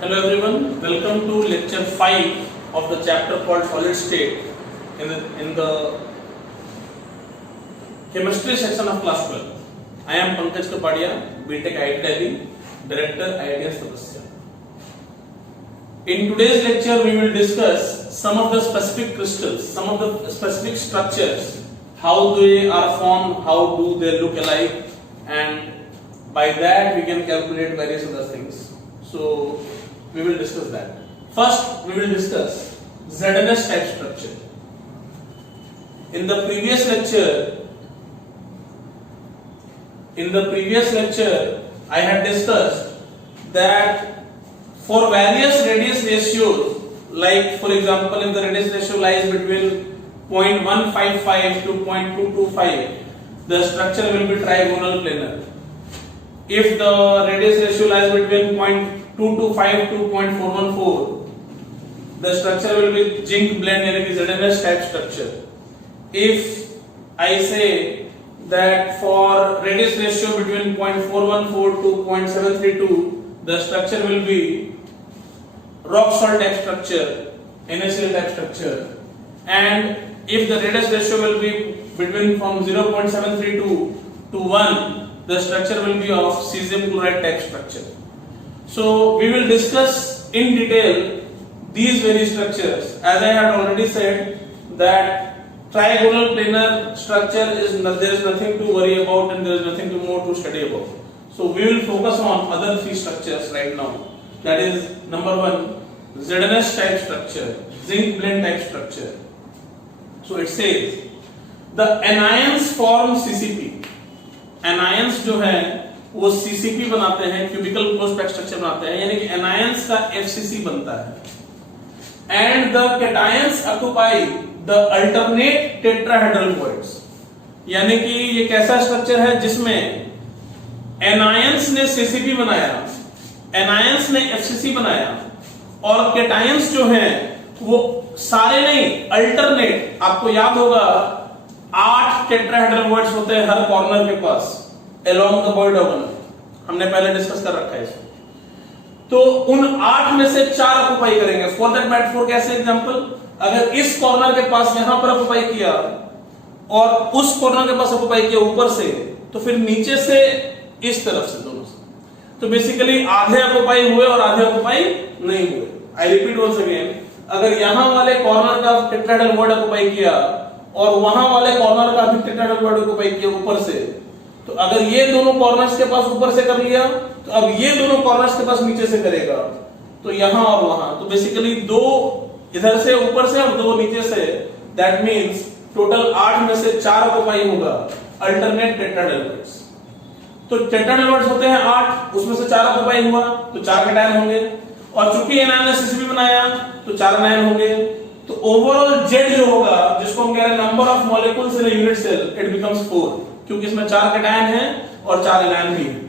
Hello everyone, welcome to lecture 5 of the chapter called solid state in the chemistry section of class 12. I am Pankaj Kapadia, BTech IIT Delhi, Director IITS Sapasya. In today's lecture we will discuss some of the specific crystals, some of the specific structures, how they are formed, how do they look alike, and by that we can calculate various other things. So we will discuss that. First, we will discuss ZNS type structure. In the previous lecture, I had discussed that for various radius ratios, like for example, if the radius ratio lies between 0.155 to 0.225, the structure will be trigonal planar. If the radius ratio lies between 0.225 to 0.414, the structure will be zinc blende यानी कि ZNS type structure. If I say that for radius ratio between 0.414 to 0.732, the structure will be rock salt type structure, NaCl type structure, and if the radius ratio will be between from 0.732 to 1, the structure will be of cesium chloride type structure. So we will discuss in detail these various structures. As I had already said that trigonal planar structure there is nothing to worry about and there is nothing more to study about. So we will focus on other three structures right now. That is number one, ZNS type structure, zinc blende type structure. So it says the anions form CCP. Anions जो है वो CCP बनाते हैं, cubicle close pack structure बनाते हैं, यानी कि anions का FCC बनता है, and the cations occupy the alternate tetrahedral voids. यानी कि ये कैसा स्ट्रक्चर है जिसमें anions ने CCP बनाया, anions ने FCC बनाया, और cations जो हैं वो सारे नहीं, अल्टरनेट. आपको याद होगा 8 टेट्राहेड्रल वॉइड्स होते हैं हर कॉर्नर के पास along the void oval. हमने पहले डिस्कस कर रखा है इसको. तो उन 8 में से 4 ऑक्युपाई करेंगे. फॉर दैट मैटर, फॉर कैसे एग्जांपल, अगर इस कॉर्नर के पास यहां पर ऑक्युपाई किया और उस कॉर्नर के पास ऑक्युपाई किया ऊपर से, तो फिर नीचे से इस तरफ से दोनों से, तो बेसिकली आधे ऑक्युपाई हुए और आधे ऑक्युपाई नहीं हुए. आई रिपीट वंस अगेन, अगर यहां वाले कॉर्नर का टेट्राहेड्रल वॉइड ऑक्युपाई किया और वहां वाले कॉर्नर का भी टेट्राहेड्रल वॉइड ऑक्युपाई किया ऊपर से, तो अगर ये दोनों कॉर्नर्स के पास ऊपर से कर लिया, तो अब ये दोनों कॉर्नर्स के पास नीचे से करेगा, तो यहां और वहां, तो बेसिकली 2 इधर से ऊपर से और 2 नीचे से. दैट मींस टोटल 8 में से 4 ऑक्युपाई होगा अल्टरनेट टेट्राहेड्रल वॉइड्स. तो टेट्राहेड्रल वॉइड्स होते हैं 8, उसमें से 4 ऑक्युपाई हुआ तो 4 कैटायन होंगे, और चूंकि एनायन ने सीसीपी बनाया तो 4 एनायन होंगे. तो ओवरऑल जेड जो होगा, जिसको हम कह रहे हैं number of molecules in a unit cell, it becomes 4, क्योंकि इसमें 4 कैटायन हैं और 4 एनायन भी हैं.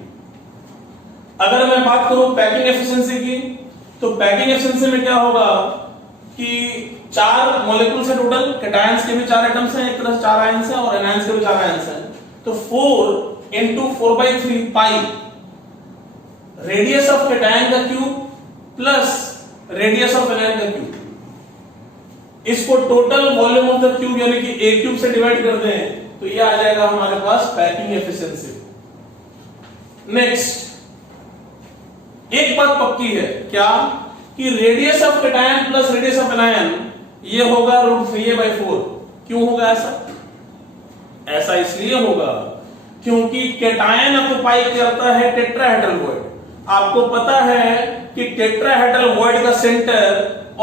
अगर मैं बात करूं पैकिंग एफिशिएंसी की, तो पैकिंग एफिशिएंसी में क्या होगा कि 4 मॉलिक्यूल्स है टोटल, कैटायंस के भी 4 एटम्स हैं, एक तरह से 4 आयंस हैं और एनायंस के भी 4 आयंस हैं. तो 4 into 4/3 pi radius of cation का cube plus radius of anion का क्यूब, इसको total volume of the cube यानी कि a क्यूब से डिवाइड कर दें, तो ये आ जाएगा हमारे पास पैकिंग एफिशिएंसी. नेक्स्ट, एक बात पक्की है क्या, कि radius of cation plus radius of anion ये होगा √3a/4. क्यों होगा ऐसा? ऐसा इसलिए होगा क्योंकि कैटायन ऑक्युपाई करता है टेट्राहेड्रल वॉइड. आपको पता है कि टेट्राहेड्रल वॉइड का सेंटर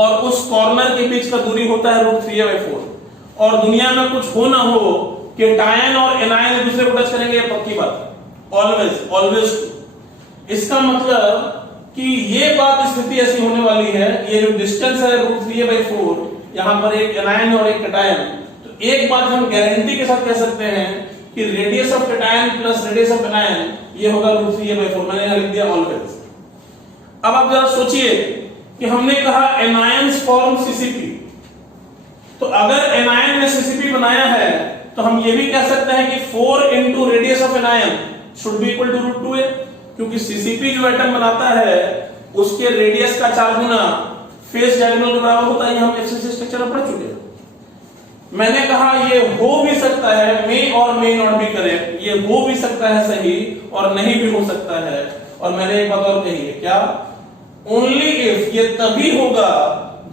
और उस कॉर्नर के बीच का दूरी होता है √3a/4. और दुनिया में कुछ हो ना हो, कैटायन और एनायन एक दूसरे को टच करेंगे, ये पक्की बात है, ऑलवेज. इसका मतलब कि ये बात स्थिति ऐसी होने वाली है, ये जो डिस्टेंस है √3a/4, यहां पर एक एनायन और एक कैटायन, तो एक बात हम गारंटी के साथ कह सकते हैं कि radius of cation plus radius of anion ये होगा √3a/4. मैंने यहां लिख दिया ऑलवेज. अब आप जरा सोचिए कि हमने कहा एनायंस फॉर्म सीसीपी, तो अगर एनायन ने सीसीपी बनाया है तो हम ये भी कह सकते हैं कि 4 into radius of anion should be equal to √2a, क्योंकि सीसीपी जो एटम बनाता है उसके रेडियस का 4 गुना फेस डायगोनल के बराबर होता है। हम एक्सएस स्ट्रक्चर में पढ़ चुके हैं। मैंने कहा ये हो भी सकता है, मे और मे नॉट बी करेक्ट, ये हो भी सकता है सही और नहीं भी हो सकता है। और मैंने एक बात और कही है, क्या? ओनली इफ, ये तभी होगा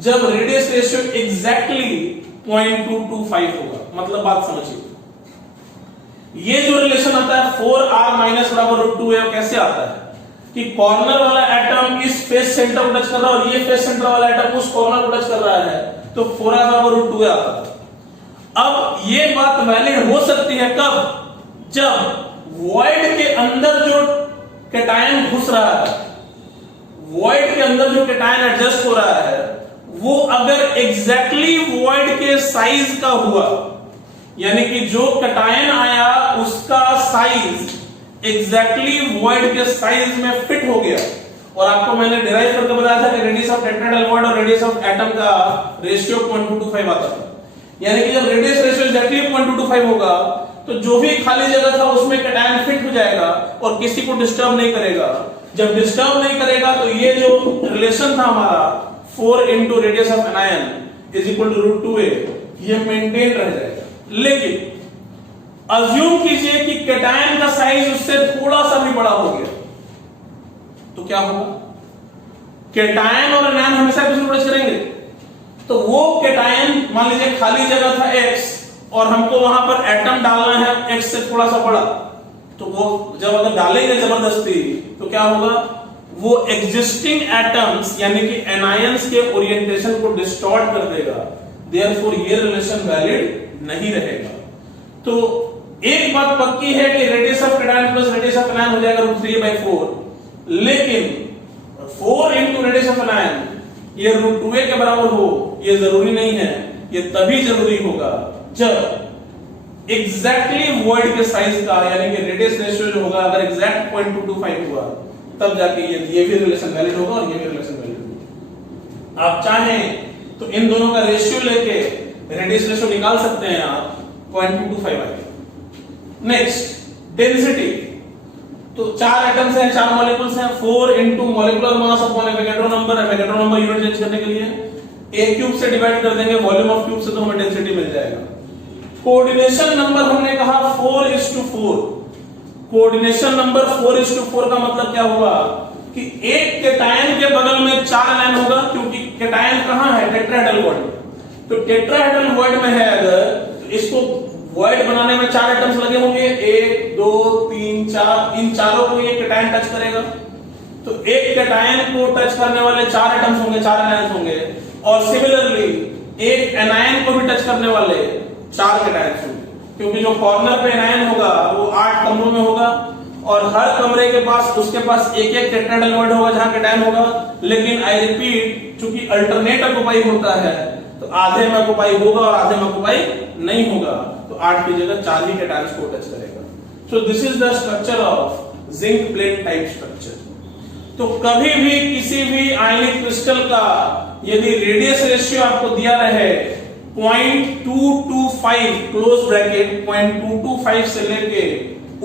जब रेडियस रेशियो एग्जैक्टली 0.225 होगा। मतलब बात समझिए, ये जो रिलेशन आता है 4r माइनस बराबर √2a, कैसे आता है कि कॉर्नर वाला एटम इस फेस सेंटर को टच कर रहा है और ये फेस सेंटर वाला एटम उस कॉर्नर को टच कर रहा है, तो 4r बराबर √2a आता है। अब ये बात वैलिड हो सकती है कब? जब वॉइड के अंदर जो कैटायन घुस रहा है, वॉइड के अंदर जो कैटायन एडजस्ट हो रहा है, वो अगर एग्जैक्टली वॉइड के साइज का हुआ, यानी कि जो कैटायन आया उसका साइज एग्जैक्टली वॉइड के साइज में फिट हो गया। और आपको मैंने डिराइव करके बताया था कि रेडियस ऑफ टेट्राहेड्रल वॉइड और रेडियस ऑफ एटम का रेशियो 0.225 आता था। यानी कि जब रेडियस रेशियो एग्जैक्टली 0.225 होगा तो जो भी खाली जगह था उसमें कैटायन फिट हो जाएगा और किसी को डिस्टर्ब नहीं करेगा। जब डिस्टर्ब नहीं करेगा तो ये जो रिलेशन था हमारा 4 into radius of anion is equal to √2a, ये मेंटेन रह जाएगा। लेकिन अज्यूम कीजिए कि कैटायन का साइज उससे थोड़ा सा भी बड़ा हो गया, तो क्या होगा? कैटायन और एनायन हमेशा एक दूसरे को टच करेंगे, तो वो कैटायन मान लीजिए खाली जगह था x और हमको वहां पर एटम डालना है x से थोड़ा सा बड़ा, तो वो जब अगर डालेंगे जबरदस्ती तो क्या होगा? वो एग्जिस्टिंग एटम्स यानी कि एनायंस के ओरिएंटेशन को डिस्टॉर्ट कर देगा, देयरफॉर ये रिलेशन वैलिड नहीं रहेगा। तो एक बात पक्की है कि radius of cation plus radius of anion हो जाएगा √3/4, लेकिन 4 into रेडियस ऑफ एनायन ये √2a के बराबर हो ये जरूरी नहीं है। ये तभी जरूरी होगा जब एग्जैक्टली वॉइड के साइज का यानी कि रेडियस रेशियो जो होगा अगर एग्जैक्ट 0.225 हुआ, तब जाके ये भी रिलेशन वैलिड होगा और ये भी रिलेशन वैलिड होगा। आप चाहें तो इन दोनों का रेशियो लेके रेडियस रेशियो निकाल सकते हैं आप, 0.225 आएगा। नेक्स्ट डेंसिटी, तो 4 एटम्स हैं, 4 मॉलिक्यूल्स हैं, 4 into molecular mass upon Avogadro number unit change करने के लिए a क्यूब से डिवाइड कर देंगे वॉल्यूम ऑफ क्यूब से, तो हमें डेंसिटी मिल जाएगा। कोऑर्डिनेशन नंबर हमने कहा 4:4। कोऑर्डिनेशन नंबर 4:4 का मतलब क्या हुआ कि एक कैटायन के बगल में 4 एनायन होगा, क्योंकि कैटायन कहां है? टेट्राहेड्रल वॉइड में। तो टेट्राहेड्रल वॉइड में है अगर, तो इसको वॉइड बनाने में 4 एटम्स लगे होंगे, 1 2 3 4, इन चारों को ये कैटायन टच करेगा। तो एक कैटायन को टच करने वाले 4 एटम्स होंगे, 4 एनायंस होंगे, और सिमिलरली एक एनायन को भी टच करने वाले 4 कैटायंस होंगे, क्योंकि जो कॉर्नर पे एनायन होगा वो 8 कमरों में होगा और हर कमरे के पास उसके पास एक टेट्राहेड्रल वॉइड होगा जहां कैटायन होगा। लेकिन आई रिपीट, चूंकि अल्टरनेट ऑक्यूपाई होता है तो आधे में ऑक्यूपाई होगा और आधे में ऑक्यूपाई नहीं होगा, तो 8 की जगह 4 ही कैटायंस को टच करेगा। सो this is the structure of zinc plate type structure. तो कभी भी किसी भी आयनिक क्रिस्टल का यदि रेडियस रेशियो आपको दिया रहे 0.225 क्लोज ब्रैकेट 0.225 से लेके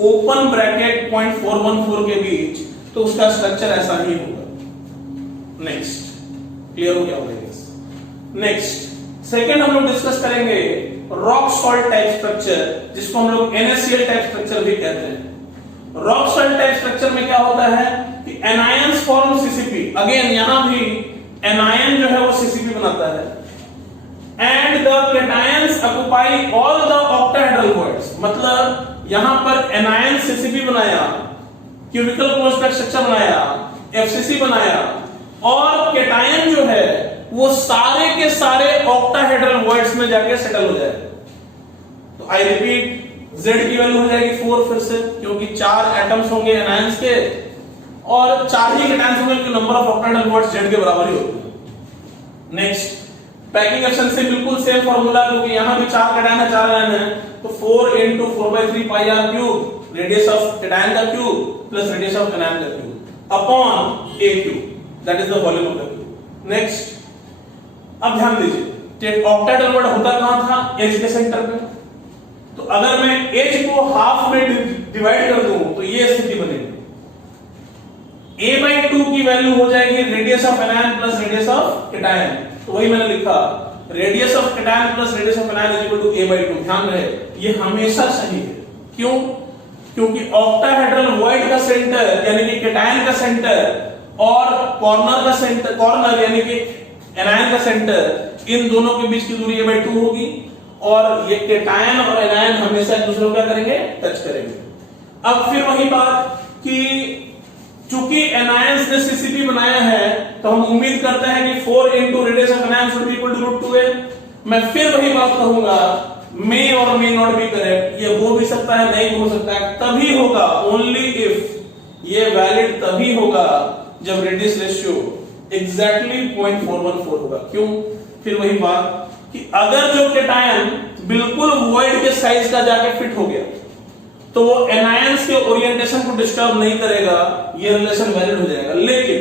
ओपन ब्रैकेट 0.414 के बीच, तो उसका स्ट्रक्चर ऐसा ही होगा। नेक्स्ट, क्लियर हो गया होगा? नेक्स्ट सेकेंड हम लोग डिस्कस करेंगे रॉक सॉल्ट टाइप स्ट्रक्चर, जिसको हम लोग NaCl टाइप स्ट्रक्चर भी कहते हैं। रॉक सॉल्ट टाइप स्ट्रक्चर में क्या होता है कि एनायंस फॉर्म CCP, अगेन यहां भी एनायन जो है वो CCP बनाता है, and the cations occupy all the octahedral voids. मतलब यहां पर एनायन CCP बनाया, क्यूबिकल क्लोज्ड स्ट्रक्चर बनाया, FCC बनाया, और कैटायन जो है वो सारे के सारे ऑक्टाहेड्रल वॉइड्स में जाके सेटल हो जाए। तो आई रिपीट, Z की वैल्यू हो जाएगी 4 फिर से, क्योंकि 4 एटम्स होंगे एनायंस के और 4 ही कैटायंस होंगे, क्योंकि number of octahedral voids Z के बराबर ही होते हैं। नेक्स्ट, पैकिंग एक्शन से बिल्कुल सेम फार्मूला, क्योंकि यहां भी 4 कैटायन है, 4 एनायन है, तो 4 into 4/3 pi r cube radius of cation का cube plus radius of anion का cube upon a cube, that is the volume of the cube. Next, अब ध्यान दीजिए, ऑक्टाहेड्रल वॉइड होता कहां था? एज के सेंटर पे। तो अगर मैं एज को हाफ में डिवाइड कर दूं तो ये स्थिति बनेगी। A/2 की वैल्यू हो जाएगी radius of anion plus radius of cation. तो वही मैंने लिखा, radius of cation plus radius of anion is equal to A/2। ध्यान रहे ये हमेशा सही है। क्यों? क्योंकि ऑक्टाहेड्रल वॉइड का सेंटर यानी कि कैटायन का सेंटर और कॉर्नर का सेंटर, कॉर्नर यानी कि एनायन का सेंटर, इन दोनों के बीच की दूरी A/2 होगी और ये कैटायन और एनायन हमेशा एक दूसरे को क्या करेंगे? टच करेंगे। अब फिर वही बात कि चूंकि एनायंस ने सीसीपी बनाया है तो हम उम्मीद करते हैं कि 4 into radius of anion should be equal to √2a। मैं फिर वही बात कहूंगा, मे और मे नॉट बी करेक्ट, ये हो भी सकता है नहीं हो सकता है, तभी होगा ओनली इफ, ये वैलिड तभी होगा जब रेडियस रेशियो एग्जैक्टली 0.414 होगा। क्यों? फिर वही बात कि अगर जो कैटायन बिल्कुल वॉइड के साइज का जाके फिट हो गया तो वो एनायंस के ओरिएंटेशन को डिस्टर्ब नहीं करेगा, ये रिलेशन वैलिड हो जाएगा। लेकिन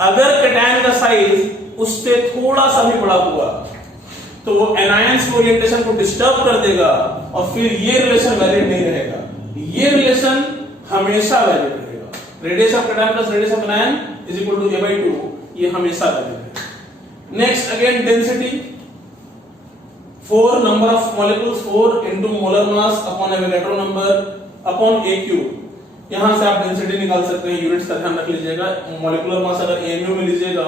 अगर कैटायन का साइज उससे थोड़ा सा भी बड़ा हुआ तो वो एनायंस के ओरिएंटेशन को डिस्टर्ब कर देगा और फिर ये रिलेशन वैलिड नहीं रहेगा। ये रिलेशन हमेशा वैलिड रहेगा, radius of cation plus radius of anion is equal to A/2, ये हमेशा वैलिड रहेगा। Next again density, 4 number of molecules 4 into molar mass upon Avogadro number upon AQ। यहां से आप डेंसिटी निकाल सकते हैं, यूनिट्स का ध्यान रख लीजिएगा। मॉलिक्यूलर मास अगर AMU में लीजिएगा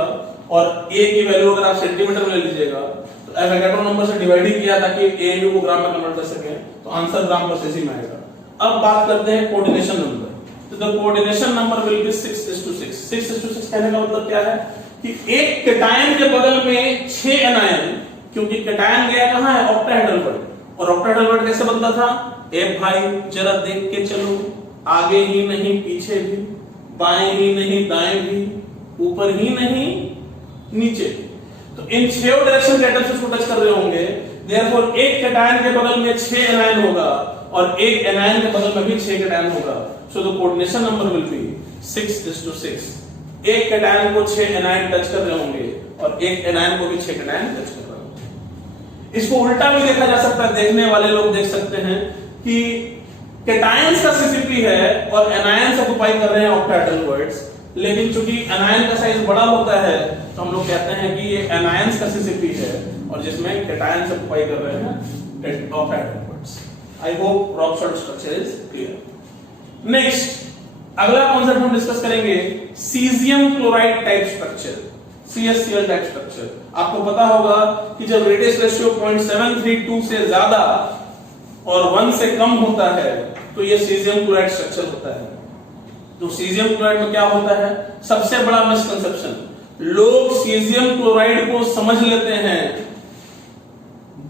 और A की वैल्यू अगर आप सेंटीमीटर में ले लीजिएगा तो एवोगाड्रो नंबर से डिवाइड ही किया ताकि AMU को ग्राम में कन्वर्ट कर सके, तो आंसर ग्राम पर सीसी में आएगा। अब बात करते हैं कोऑर्डिनेशन नंबर। तो the coordination number will B 6:6। 6:6 कहने का मतलब क्या है कि एक कैटायन के बगल में 6 एनायन, क्योंकि कैटायन गया कहां है? Octahedral word. और ऑक्टाहेड्रल वर्ड कैसे बनता था? भाई जरा देख के चलो, आगे ही नहीं पीछे भी, बाएं ही नहीं दाएं भी, ऊपर ही नहीं नीचे भी। तो इन 6 डायरेक्शन के एटम्स को टच कर रहे होंगे, देयरफॉर एक कैटायन के बगल में 6 एनायन होगा और एक एनायन के बगल में भी 6 कैटायन होगा। So the coordination number will B 6:6। एक कैटायन को 6 एनायन टच कर रहे होंगे और एक एनायन को भी 6 कैटायन टच कर रहे होंगे। इसको उल्टा भी देखा जा सकता है, देखने वाले लोग देख सकते हैं कि कैटायंस का सीसीपी है और एनायंस ऑक्युपाई कर रहे हैं ऑक्टाहेड्रल वर्ड्स, लेकिन चूंकि एनायन का साइज बड़ा होता है तो हम लोग कहते हैं कि ये एनायंस का सीसीपी है और जिसमें कैटायंस ऑक्युपाई कर रहे हैं octahedral voids. I hope rock salt structure is clear. Next अगला कॉन्सेप्ट हम डिस्कस करेंगे caesium chloride type structure, CaCl type structure. आपको पता होगा कि जब रेडियस रेशियो 0.732 से ज्यादा और 1 से कम होता है तो ये सीजियम क्लोराइड स्ट्रक्चर होता है। तो सीजियम क्लोराइड में क्या होता है? सबसे बड़ा मिसकंसेप्शन, लोग सीजियम क्लोराइड को समझ लेते हैं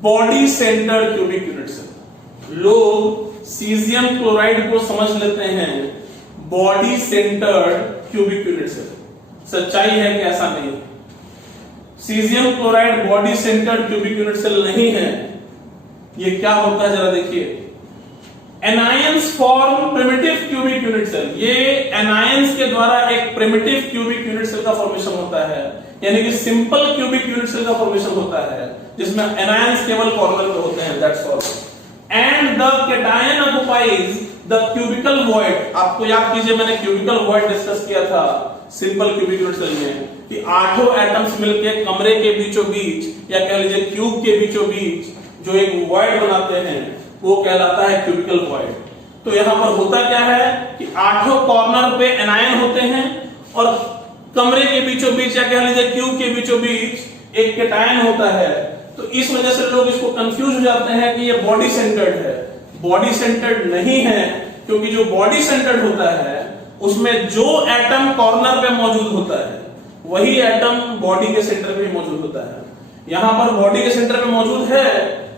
बॉडी सेंटर्ड क्यूबिक यूनिट से। लोग सीजियम क्लोराइड को समझ लेते हैं बॉडी सेंटर्ड क्यूबिक यूनिट से। सच्चाई है कि ऐसा नहीं? Caesium chloride body centred cubic unit cell नहीं है। ये क्या होता है जरा देखिए, anions form primitive cubic unit cell. ये एनायंस के द्वारा एक प्रिमिटिव क्यूबिक यूनिट सेल का फॉर्मेशन होता है, यानी कि सिंपल क्यूबिक यूनिट सेल का फॉर्मेशन होता है जिसमें एनायंस केवल कॉर्नर पे होते हैं, that's all. And the cation occupies the cubical void. आपको याद कीजिए मैंने क्यूबिकल वॉइड डिस्कस किया था सिंपल क्यूबिक यूनिट सेल में कि 8 एटम्स मिलकर कमरे के बीचों बीच या कह लीजिए क्यूब के बीचों बीच जो एक वॉइड बनाते हैं वो कहलाता है क्यूबिकल वॉइड। तो यहां पर होता क्या है कि 8 कॉर्नर पे एनायन होते हैं और कमरे के बीचों बीच या कह लीजिए क्यूब के बीचों बीच एक कैटायन होता है। तो इस वजह से लोग इसको कंफ्यूज हो जाते हैं कि ये बॉडी सेंटर्ड है। बॉडी सेंटर्ड नहीं है, क्योंकि जो बॉडी सेंटर्ड होता है उसमें जो एटम कॉर्नर पे मौजूद होता है वही एटम बॉडी के सेंटर पे मौजूद होता है। यहां पर बॉडी के सेंटर पे मौजूद है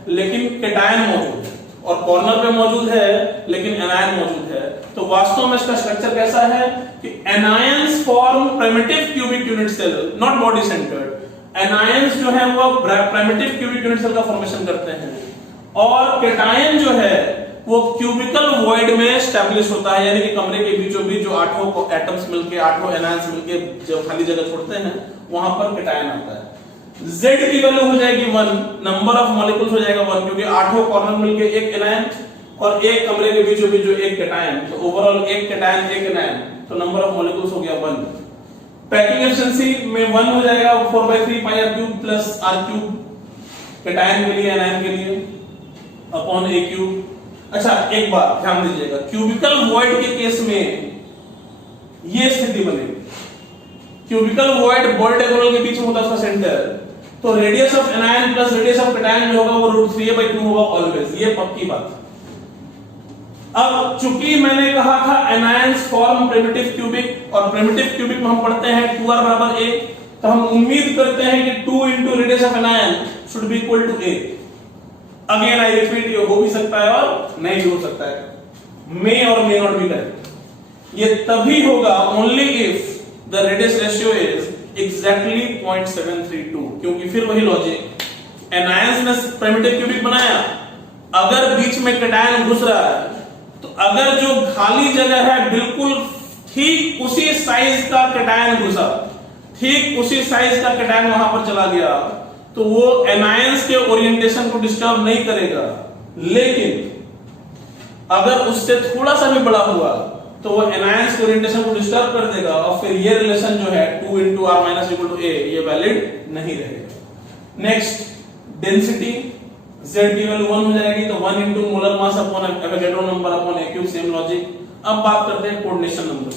लेकिन कैटायन मौजूद है और कॉर्नर पे मौजूद है लेकिन एनायन मौजूद है। तो वास्तव में इसका स्ट्रक्चर कैसा है कि anions form primitive cubic unit cell, not body centred. Anions जो है वो प्रिमिटिव क्यूबिक यूनिट सेल का फॉर्मेशन करते हैं और कैटायन जो है वो क्यूबिकल वॉइड में एस्टैब्लिश होता है, यानी कि कमरे के बीचों बीच जो 8 एटम्स मिलके 8 एनायंस मिलके जो खाली जगह छोड़ते हैं वहां पर कैटायन आता है। Z की वैल्यू हो जाएगी 1, नंबर ऑफ मॉलिक्यूल्स हो जाएगा 1, क्योंकि 8 कॉर्नर मिलके एक एनायन और एक कमरे के बीचों बीच जो एक कैटायन, तो ओवरऑल एक कैटायन एक एनायन तो नंबर ऑफ मॉलिक्यूल्स हो गया 1। पैकिंग एफिशिएंसी में 1 हो जाएगा 4/3 पाई r cube plus r cube cation के लिए एनायन के लिए अपॉन a क्यूब। अच्छा एक बात ध्यान दीजिएगा, क्यूबिकल वॉइड के केस में ये स्थिति बनेगी, क्यूबिकल वॉइड बॉल डायगोनल के बीच में होता है उसका सेंटर, तो radius of anion plus radius of cation जो होगा वो √3a/2 होगा ऑलवेज, ये पक्की बात। अब चूंकि मैंने कहा था एनायंस फॉर्म प्रिमिटिव क्यूबिक और प्रिमिटिव क्यूबिक में हम पढ़ते हैं 2r बराबर a, तो हम उम्मीद करते हैं कि 2 into radius of anion should be equal to a। Again I repeat, ये हो भी सकता है और नहीं भी हो सकता है, मे और मे नॉट बी करेक्ट। ये तभी होगा only if the radius ratio is exactly 0.732, क्योंकि फिर वही लॉजिक, एनायंस ने प्रिमिटिव क्यूबिक बनाया, अगर बीच में कैटायन घुस रहा है तो अगर जो खाली जगह है बिल्कुल ठीक उसी साइज का कैटायन घुसा, ठीक उसी साइज का कैटायन वहां पर चला गया, तो वो एनायंस के ओरिएंटेशन को डिस्टर्ब नहीं करेगा। लेकिन अगर उससे थोड़ा सा भी बड़ा हुआ तो वो एनायंस के ओरिएंटेशन को डिस्टर्ब कर देगा और फिर ये रिलेशन जो है 2 into r minus equal to a ये वैलिड नहीं रहेगा। नेक्स्ट डेंसिटी, z की वैल्यू 1 हो जाएगी तो 1 into molar mass upon Avogadro number upon a cube, same logic. अब बात करते हैं कोऑर्डिनेशन नंबर।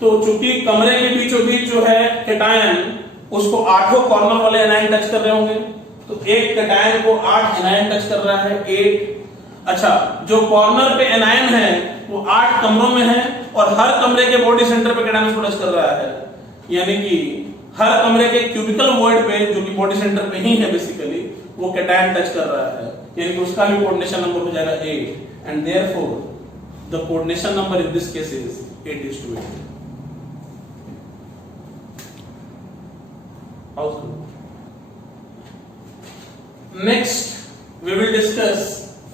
तो चूंकि कमरे के बीचों बीच जो है कैटायन उसको 8 कॉर्नर वाले एनायन टच कर रहे होंगे, तो एक कैटायन को 8 एनायन टच कर रहा है 8। अच्छा, जो कॉर्नर पे एनायन है वो 8 कमरों में है और हर कमरे के बॉडी सेंटर पे कैटायन उसको टच कर रहा है, यानी कि हर कमरे के क्यूबिकल वॉइड पे जो कि बॉडी सेंटर पे ही है बेसिकली वो कैटायन टच कर रहा है, यानी कि उसका भी कोऑर्डिनेशन नंबर हो जाएगा 8 and therefore the coordination number in this case is 8:8। Next we will discuss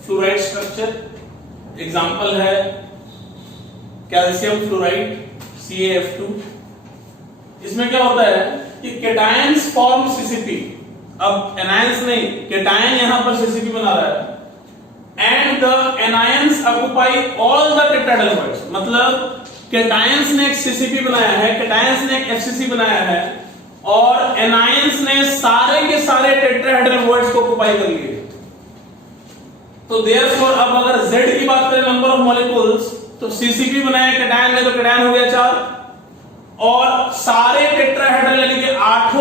fluoride structure. Example है कैल्शियम फ्लोराइड CaF2। इसमें क्या होता है कि कैटायंस फॉर्म CCP, अब एनायंस नहीं, कैटायन यहां पर CCP बना रहा है and the anions occupy all the tetrahedral voids, मतलब कैटायंस ने एक CCP बनाया है, कैटायंस ने एक FCC बनाया है और एनायंस ने सारे के सारे टेट्राहेड्रल वॉइड्स को ऑक्युपाई कर लिए। तो देयरफॉर अब अगर Z की बात करें नंबर ऑफ मॉलिक्यूल्स, तो CCP बनाया कैटायन ने तो कैटायन हो गया 4 और सारे टेट्राहेड्रल यानी कि 8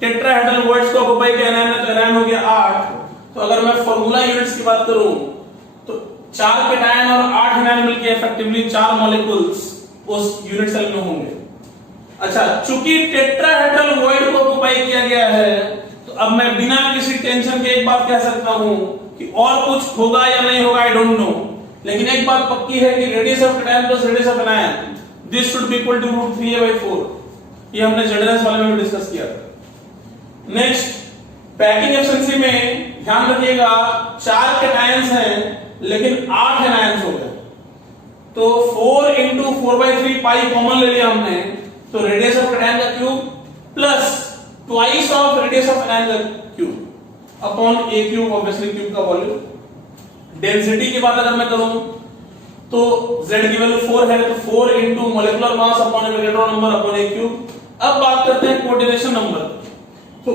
टेट्राहेड्रल वॉइड्स को ऑक्युपाई किया एनायन ने तो एनायन हो गया 8। तो अगर मैं फार्मूला यूनिट्स की बात करूं तो 4 कैटायन और 8 एनायन मिलकर इफेक्टिवली 4 मॉलिक्यूल्स उस यूनिट सेल में होंगे। अच्छा, चूंकि टेट्राहेड्रल वॉइड को ऑक्युपाई किया गया है तो अब मैं बिना किसी टेंशन के एक बात कह सकता हूं कि और कुछ होगा या नहीं होगा आई डोंट नो, लेकिन एक बात पक्की है कि radius of cation plus radius of anion this should be equal to √3a/4। ये हमने जेडएनएस वाले में भी डिस्कस किया था। नेक्स्ट पैकिंग एफिशिएंसी में ध्यान रखिएगा 4 कैटायंस हैं लेकिन 8 एनायंस हो गए, तो 4 into 4/3 पाई कॉमन ले लिया हमने, तो रेडियस ऑफ कैटायन का cube plus twice of radius of anion का cube upon a cube, obviously cube का वॉल्यूम। डेंसिटी की बात अगर मैं करूं तो z की वैल्यू 4 है तो 4 into molecular mass upon Avogadro number upon a cube. अब बात करते हैं कोऑर्डिनेशन नंबर। तो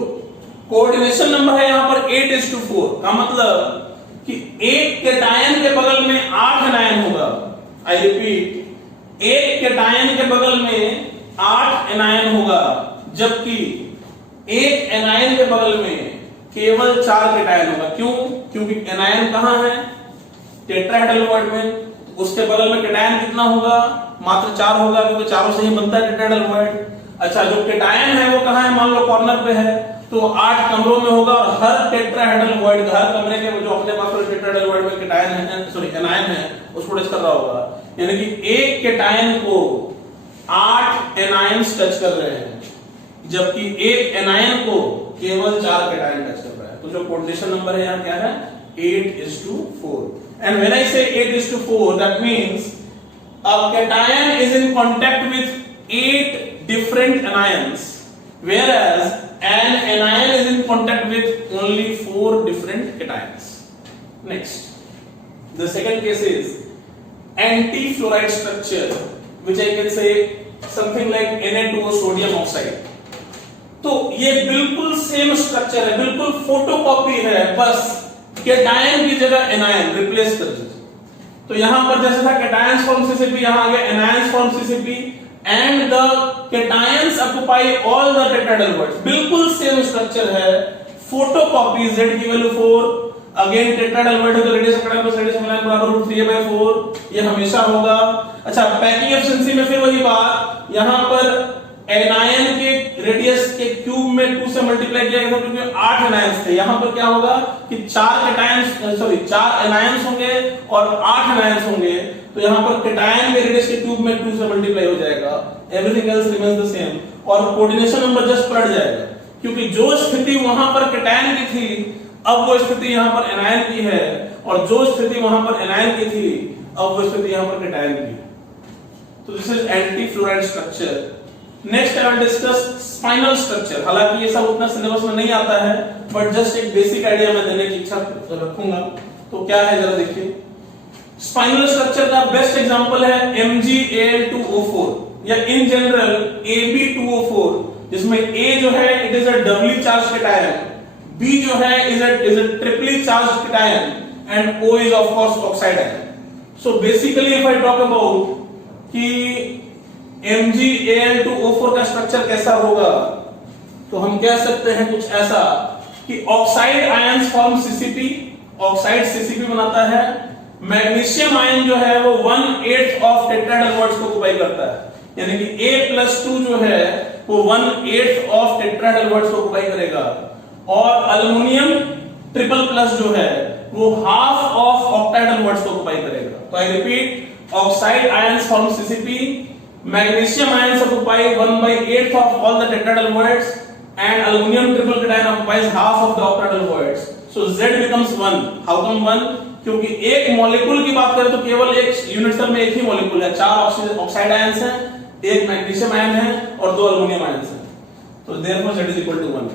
कोऑर्डिनेशन नंबर है यहां पर 8:4 का मतलब कि एक कैटायन के बगल में 8 एनायन होगा। आई रिपीट, एक कैटायन के बगल में 8 एनायन होगा, जबकि एक एनायन के बगल में केवल 4 कैटायन होगा। क्यों? क्योंकि एनायन कहां है? टेट्राहेड्रल वॉइड में, तो उसके बगल में कैटायन कितना होगा? मात्र 4 होगा, क्योंकि चारों से ही बनता है टेट्राहेड्रल वॉइड। अच्छा, जो कैटायन है वो कहां है? मान लो कॉर्नर पे है, तो 8 कमरों में होगा और हर टेट्राहेड्रल वॉइड, हर कमरे के जो अपने पास टेट्राहेड्रल वॉइड में कैटायन है, सॉरी एनायन है, उसको टच कर रहा होगा। यानी कि एक कैटायन को 8 एनायंस टच कर रहे हैं, जबकि एक एनायन को केवल 4 कैटायन टच कर रहा है। तो जो कोऑर्डिनेशन नंबर है यहां क्या है? 8:4। एंड व्हेन आई से 8:4 that means a cation is in contact with 8 different anions, whereas an anion is in contact with only 4 different cations. Next, the second case is anti-fluoride structure which I can say something like Na2O sodium oxide. तो ये बिल्कुल same structure है, बिल्कुल photocopy है, बस cation की जगह anion replace कर दीजिए। तो यहां पर जैसे था कैटायंस फॉर्म सीसीपी, यहां आ गया anions form CCP and the cations occupy all the tetrahedral bonds. बिल्कुल सेम स्ट्रक्चर है, फोटोकॉपी, Z की वैल्यू 4, अगेन टेट्राहेड्रल बॉन्ड है तो radius of cation radius of anion बराबर √3/4, ये हमेशा होगा। अच्छा, पैकिंग एफिशिएंसी में फिर वही बात, यहां पर एनायन के रेडियस के क्यूब में 2 से मल्टीप्लाई किया गया था क्योंकि 8 एनायंस थे। यहां पर क्या होगा कि 4 एनायंस होंगे और 8 एनायंस होंगे, तो यहां पर कैटायन के रेडियस के क्यूब में 2 से मल्टीप्लाई हो जाएगा, everything else remains the same और कोऑर्डिनेशन नंबर जस्ट पलट जाएगा, क्योंकि जो स्थिति वहां पर कैटायन की थी अब वो स्थिति यहां पर एनायन की है, और जो स्थिति वहां पर एनायन की थी अब वो स्थिति यहां पर कैटायन की है। तो this is anti fluoride structure. Next I will discuss spinal structure. हालांकि ये सब उतना सिलेबस में नहीं आता है, बट जस्ट एक बेसिक आइडिया मैं देने की इच्छा रखूंगा। तो क्या है जरा देखिए, स्पाइनल स्ट्रक्चर का बेस्ट एग्जांपल है MgAl2O4 या इन जनरल Ab2O4, जिसमें A जो है it is a doubly charged cation, B जो है is a triply charged cation and O is of course oxide ion. So basically if I talk about कि MgAl2O4 का structure कैसा होगा, तो हम कह सकते हैं कुछ ऐसा कि oxide ions form CCP, oxide CCP बनाता है। मैग्नीशियम आयन जो है वो 1/8 ऑफ टेट्राहेड्रल बॉन्ड्स को ऑक्युपाई करता है, यानी कि A+2 जो है वो 1/8 ऑफ टेट्राहेड्रल बॉन्ड्स को ऑक्युपाई करेगा, और अल्युमिनियम ट्रिपल प्लस जो है वो हाफ ऑफ ऑक्टाहेड्रल बॉन्ड्स को ऑक्युपाई करेगा। तो I repeat, oxide ions form CCP, magnesium ions occupy 1/8 of all the tetrahedral voids and aluminum triple cation occupies half of the octahedral voids. So Z becomes 1. How come 1? क्योंकि एक molecule की बात करें तो केवल एक यूनिट सेल में एक ही मॉलिक्यूल है, 4 ऑक्साइड आयंस हैं, एक मैग्नीशियम आयन है और 2 अल्युमिनियम आयंस हैं, तो therefore Z is equal to 1.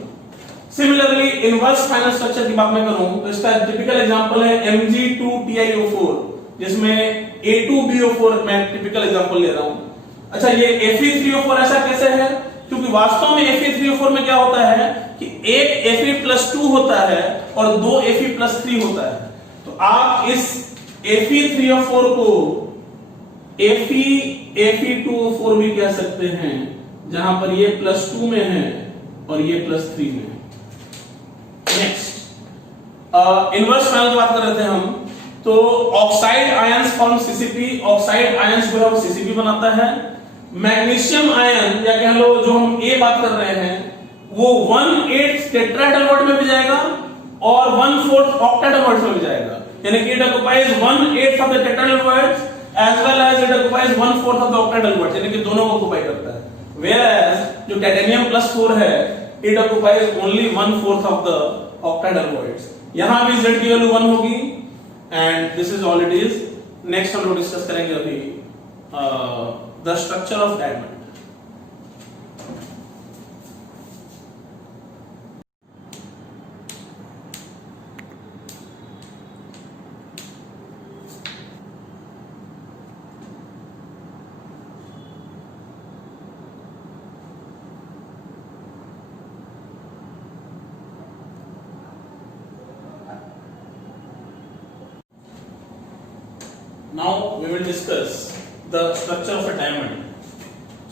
Similarly inverse spinal structure की बात मैं करूं तो इसका टिपिकल एग्जांपल है Mg2TiO4, जिसमें A2BO4 मैं टिपिकल एग्जांपल ले रहा हूं। अच्छा, ये Fe3O4 ऐसा कैसे है, क्योंकि वास्तव में Fe3O4 में क्या होता है कि एक Fe+2 होता है और 2 Fe+3 होता है। तो आप इस Fe3O4 को Fe2O4 भी कह सकते हैं, जहां पर ये +2 में है और ये +3 में है। नेक्स्ट इनवर्स पैनल की बात कर रहे थे हम, तो oxide ions form CCP, oxide ions जो है वो CCP बनाता है। मैग्नीशियम आयन या कह लो जो हम A बात कर रहे हैं वो 1/8 टेट्राहेड्रल बॉन्ड में भी जाएगा और 1/4 ऑक्टाहेड्रल बॉन्ड में भी जाएगा, यानी कि it occupies 1/8 of the tetrahedral bonds as well as it occupies 1/4 of the octahedral bonds, यानी कि दोनों को ऑक्युपाई करता है। वेयरएज जो टाइटेनियम +4 है it occupies only 1/4 of the octahedral bonds. यहां भी Z की वैल्यू 1 होगी and this is all it is. Next हम लोग डिस्कस करेंगे अभी the structure of diamond. Now we will discuss the structure of a diamond.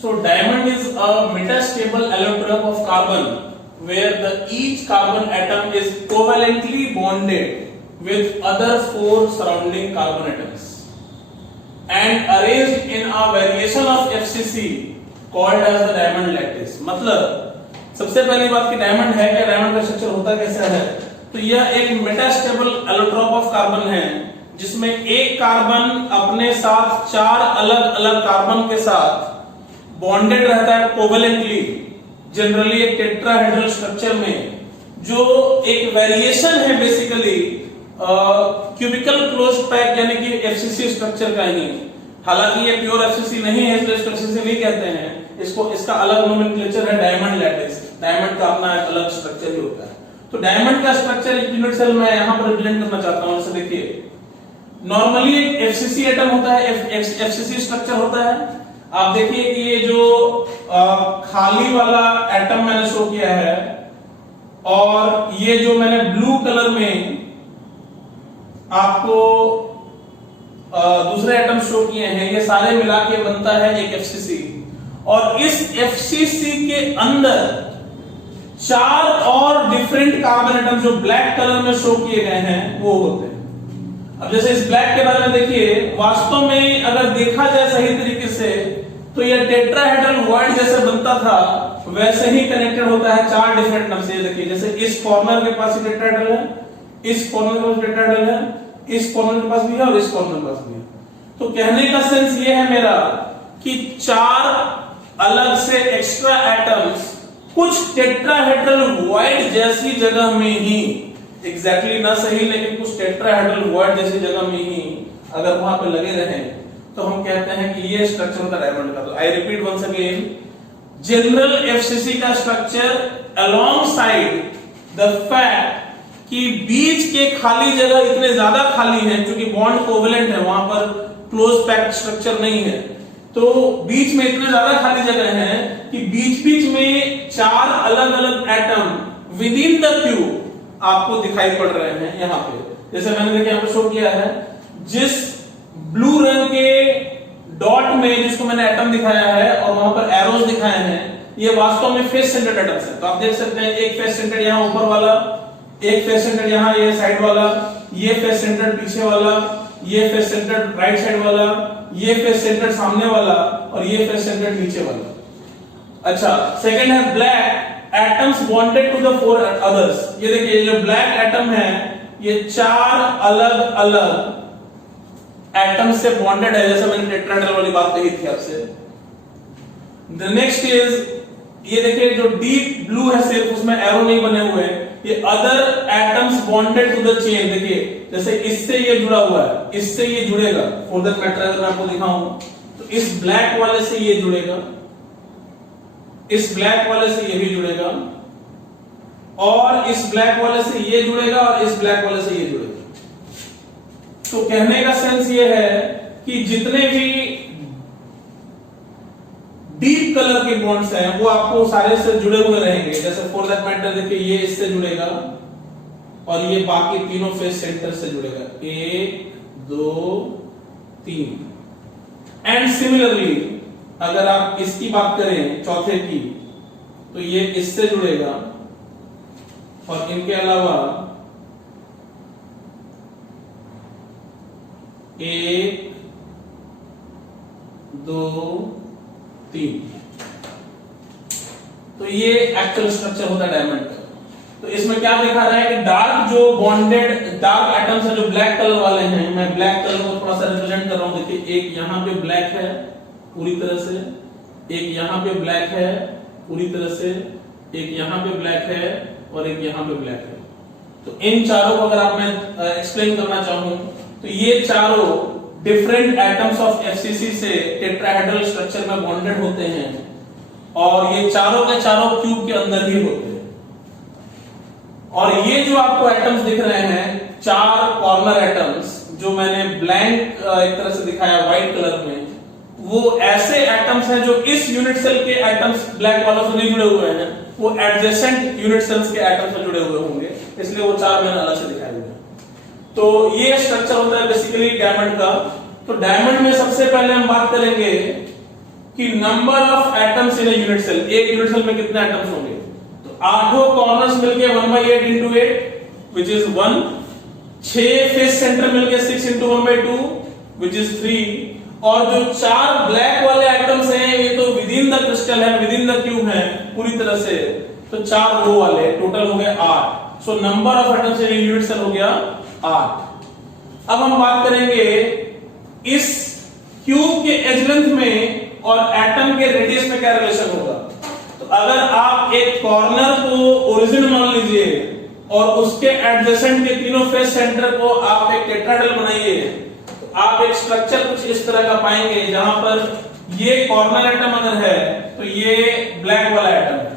So diamond is a metastable allotrope of carbon where each carbon atom is covalently bonded with other 4 surrounding carbon atoms and arranged in a variation of FCC called as the diamond lattice. मतलब सबसे पहली बात कि diamond है क्या, diamond का structure होता कैसा है, तो यह एक मेटास्टेबल एलोट्रोप ऑफ कार्बन है जिसमें एक कार्बन अपने साथ 4 अलग अलग कार्बन के साथ बॉन्डेड रहता है कोवेलेंटली, जनरली एक टेट्राहेड्रल स्ट्रक्चर में, जो एक वेरिएशन है बेसिकली क्यूबिकल क्लोज्ड पैक यानी कि एफसीसी स्ट्रक्चर का ही। हालांकि ये प्योर एफसीसी नहीं है इसलिए इसको एफसीसी नहीं कहते हैं, इसका अलग नोमेनक्लेचर है डायमंड लैटिस। डायमंड का अपना एक अलग स्ट्रक्चर ही होता है। तो डायमंड का स्ट्रक्चर एक यूनिट सेल में यहां पर रिप्रेजेंट करना चाहता हूं। जैसे देखिए नॉर्मली एक एफसीसी एटम होता है, एफसीसी स्ट्रक्चर होता है। आप देखिए कि ये जो खाली वाला एटम मैंने शो किया है और ये जो मैंने ब्लू कलर में आपको दूसरे एटम शो किए हैं, ये सारे मिला के बनता है एक एफसीसी। और इस एफसीसी के अंदर 4 और डिफरेंट कार्बन एटम जो ब्लैक कलर में शो किए गए हैं वो होते हैं। अब जैसे इस ब्लैक के बारे में देखिए, वास्तव में अगर देखा जाए सही तरीके से तो ये टेट्राहेड्रल वॉइड जैसे बनता था वैसे ही कनेक्टेड होता है 4 डिफरेंट नंबर से। देखिए जैसे इस कॉर्नर के पास टेट्राहेड्रल है, इस कॉर्नर के पास टेट्राहेड्रल है, इस कॉर्नर के पास भी है और इस कॉर्नर के पास भी है। तो कहने का सेंस ये है मेरा कि 4 अलग से एक्स्ट्रा एटम्स कुछ टेट्राहेड्रल वॉइड जैसी जगह में ही, एग्जैक्टली ना सही लेकिन कुछ टेट्राहेड्रल वॉइड जैसी जगह में ही अगर वहां पे लगे रहे तो हम कहते हैं कि ये स्ट्रक्चर होता है डायमंड का। तो I repeat once again, general FCC का स्ट्रक्चर अलोंगसाइड द फैक्ट कि बीच के खाली जगह इतने ज्यादा खाली हैं क्योंकि बॉन्ड कोवेलेंट है, वहां पर क्लोज पैक्ड स्ट्रक्चर नहीं है, तो बीच में इतने ज्यादा खाली जगह है कि बीच बीच में 4 अलग अलग atom with in the cube आपको दिखाई पड़ रहे हैं यहां पे। जैसे मैंने देखिए यहां पे शो किया है, जिस ब्लू रंग के डॉट में जिसको मैंने एटम दिखाया है और वहां पर एरोज दिखाए हैं, ये वास्तव में फेस सेंटर्ड एटम्स हैं। तो आप देख सकते हैं एक फेस सेंटर्ड यहां ऊपर वाला, एक फेस सेंटर्ड यहां ये साइड वाला, ये फेस सेंटर्ड पीछे वाला, ये फेस सेंटर्ड राइट साइड वाला, ये फेस सेंटर्ड सामने वाला और ये फेस सेंटर्ड नीचे वाला। अच्छा, सेकंड है black atoms bonded to the 4 others. ये देखिए जो ब्लैक एटम है ये 4 अलग अलग एटम से बॉन्डेड है, जैसे मैंने टेट्राहेड्रल वाली बात कही थी आपसे। द नेक्स्ट इज, ये देखिए जो डीप ब्लू है सिर्फ उसमें एरो नहीं बने हुए, ये other atoms bonded to the chain. देखिए जैसे इससे ये जुड़ा हुआ है, इससे ये जुड़ेगा, फॉर दैट मैटर अगर मैं आपको दिखाऊं तो इस ब्लैक वाले से ये जुड़ेगा, इस ब्लैक वाले से ये भी जुड़ेगा और इस ब्लैक वाले से ये जुड़ेगा और इस ब्लैक वाले से ये जुड़ेगा। तो कहने का सेंस ये है कि जितने भी डीप कलर के बॉन्ड्स हैं वो आपको सारे से जुड़े हुए रहेंगे। जैसे फॉर दैट मैटर देखिए ये इससे जुड़ेगा और ये बाकी तीनों फेस सेंटर से जुड़ेगा, 1 2 3। एंड सिमिलरली अगर आप इसकी बात करें चौथे की, तो ये इससे जुड़ेगा और इनके अलावा 1 2 3। तो ये एक्चुअल स्ट्रक्चर होता है डायमंड का। तो इसमें क्या दिखा रहा है कि डार्क जो बॉन्डेड डार्क एटम्स है जो ब्लैक कलर वाले हैं, मैं ब्लैक कलर को थोड़ा सा रिप्रेजेंट कर रहा हूं। देखिए एक यहां पे ब्लैक है पूरी तरह से, एक यहां पे ब्लैक है पूरी तरह से, एक यहां पे ब्लैक है और एक यहां पे ब्लैक है। तो इन चारों को अगर आप मैं एक्सप्लेन करना चाहूं तो ये चारों डिफरेंट एटम्स ऑफ एफसीसी से टेट्राहेड्रल स्ट्रक्चर में बॉन्डेड होते हैं और ये चारों के चारों क्यूब के अंदर ही होते हैं। और ये जो आपको एटम्स दिख रहे हैं 4 कॉर्नर एटम्स जो मैंने ब्लैंक एक तरह से दिखाया व्हाइट कलर में, वो ऐसे एटम्स हैं जो इस यूनिट सेल के एटम्स ब्लैक वालों से नहीं जुड़े हुए हैं, वो एडजेसेंट यूनिट सेल्स के एटम्स से जुड़े हुए होंगे, इसलिए वो 4 मैंने अलग से दिखाए हुए हैं। तो ये स्ट्रक्चर होता है बेसिकली डायमंड का। तो डायमंड में सबसे पहले हम बात करेंगे कि number of atoms in unit cell, एक यूनिट सेल में कितने एटम्स होंगे। तो 8 कॉर्नर्स मिलके 1/8 into 8 which is 1, 6 face centre मिलके 6 into 1/2 which is 3, और जो 4 ब्लैक वाले एटम्स हैं ये तो विद इन द क्रिस्टल है, विद इन द क्यूब है पूरी तरह से, तो 4 वो वाले टोटल हो गए 8। So number of atoms in unit cell हो गया 8। अब हम बात करेंगे इस क्यूब के एज लेंथ में और एटम के रेडियस में क्या रिलेशन होगा। तो अगर आप एक कॉर्नर को ओरिजिन मान लीजिए और उसके एडजेसेंट के तीनों फेस सेंटर को आप एक टेट्राहेड्रल बनाइए, तो आप एक स्ट्रक्चर कुछ इस तरह का पाएंगे जहां पर ये कॉर्नर एटम अगर है तो ये ब्लैक वाला एटम है,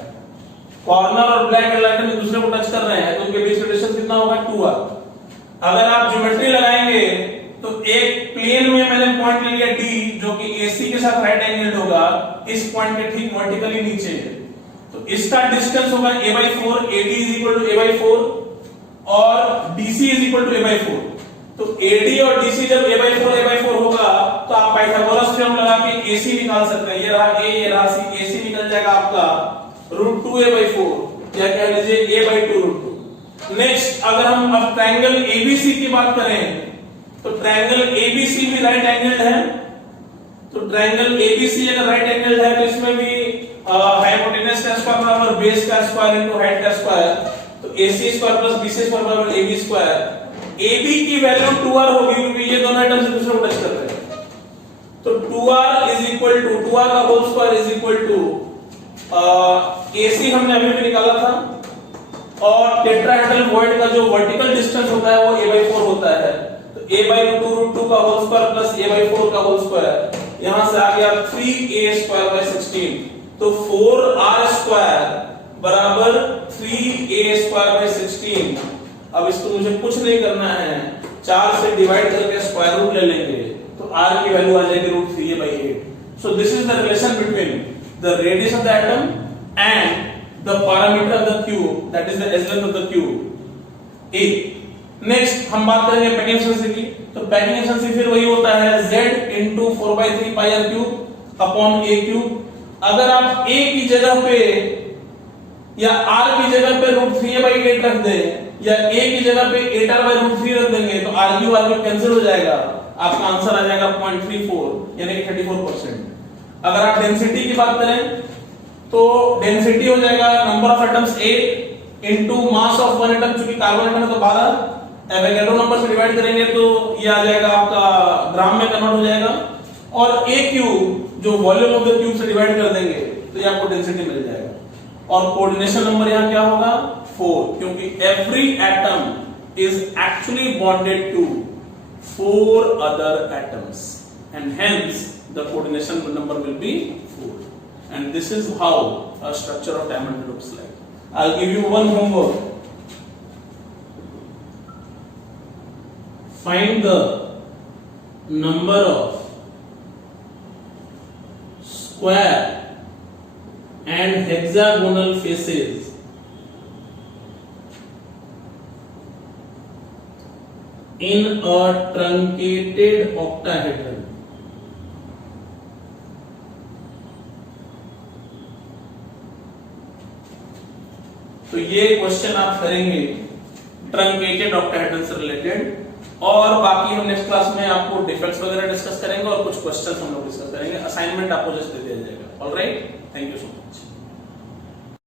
कॉर्नर और ब्लैक वाला एटम एक दूसरे को टच कर रहे हैं तो उनके बीच रिलेशन कितना होगा 2r। अगर आप ज्योमेट्री लगाएंगे तो एक प्लेन में मैंने पॉइंट ले लिया D जो कि AC के साथ राइट एंगल्ड होगा इस पॉइंट के ठीक वर्टिकली नीचे है, तो इसका डिस्टेंस होगा a/4, AD is equal to a/4 और DC is equal to a/4। तो AD और DC जब a/4 होगा तो आप पाइथागोरस थ्योरम लगा के AC निकाल सकते हैं। ये रहा A, ये रहा C, AC निकल जाएगा आपका √2a/4 या कह लीजिए a/2√2। नेक्स्ट अगर हम अब ट्रायंगल ABC की बात करें तो ट्रायंगल ABC भी राइट एंगल्ड है, तो ट्रायंगल ABC अगर राइट एंगल्ड है तो इसमें भी हाइपोटेनस का स्क्वायर बराबर बेस का स्क्वायर इनटू हाइट का स्क्वायर, तो AC square plus BC square बराबर AB स्क्वायर। AB की वैल्यू 2r होगी क्योंकि ये दोनों आइटम्स एक दूसरे को टच कर रहे हैं, तो 2r is equal to 2r का whole square is equal to AC हमने अभी भी निकाला था और टेट्राहेड्रल वॉइड का जो वर्टिकल डिस्टेंस होता है वो a/4 होता है, तो a/2√2 का होल स्क्वायर प्लस a/4 का होल स्क्वायर, यहां से आ गया 3a²/16, तो 4r² बराबर 3a²/16। अब इसको मुझे कुछ नहीं करना है, 4 से डिवाइड करके स्क्वायर रूट ले लेंगे तो r की वैल्यू आ जाएगी √3a/8। So this is the relation between the radius of the atom and the parameter of the cube, that is the edge length of the cube A। Next हम बात करेंगे packing efficiency की, तो packing efficiency फिर वही होता है z into 4/3 pi r³ upon a³। अगर आप a की जगह पे या r की जगह पे √3a/8 रख दें या a की जगह पे 8r/√3 रख देंगे तो r³ कैंसिल हो जाएगा, आपका आंसर आ जाएगा 0.34 यानी कि 34%। अगर आप डेंसिटी की बात करें तो डेंसिटी हो जाएगा number of atoms 8 into mass of one atom, चूंकि कार्बन एटम है तो 12, एवोगैड्रो नंबर से डिवाइड करेंगे तो ये आ जाएगा आपका ग्राम में कन्वर्ट हो जाएगा, और a³ जो वॉल्यूम ऑफ द क्यूब से डिवाइड कर देंगे तो ये आपको डेंसिटी मिल जाएगा। और कोऑर्डिनेशन नंबर यहां क्या होगा 4, क्योंकि every atom is actually bonded to 4 other atoms and hence the coordination number will be 4, and this is how a structure of diamond looks like. I'll give you one homework. Find the number of square and hexagonal faces in a truncated octahedron. तो ये question आप करेंगे truncated octahedron से related, और बाकी हम next class में आपको डिफेक्ट्स वगैरह डिस्कस करेंगे और कुछ क्वेश्चंस हम लोग डिस्कस करेंगे। असाइनमेंट आपको जस्ट दे दिया जाएगा। Alright, thank you so much.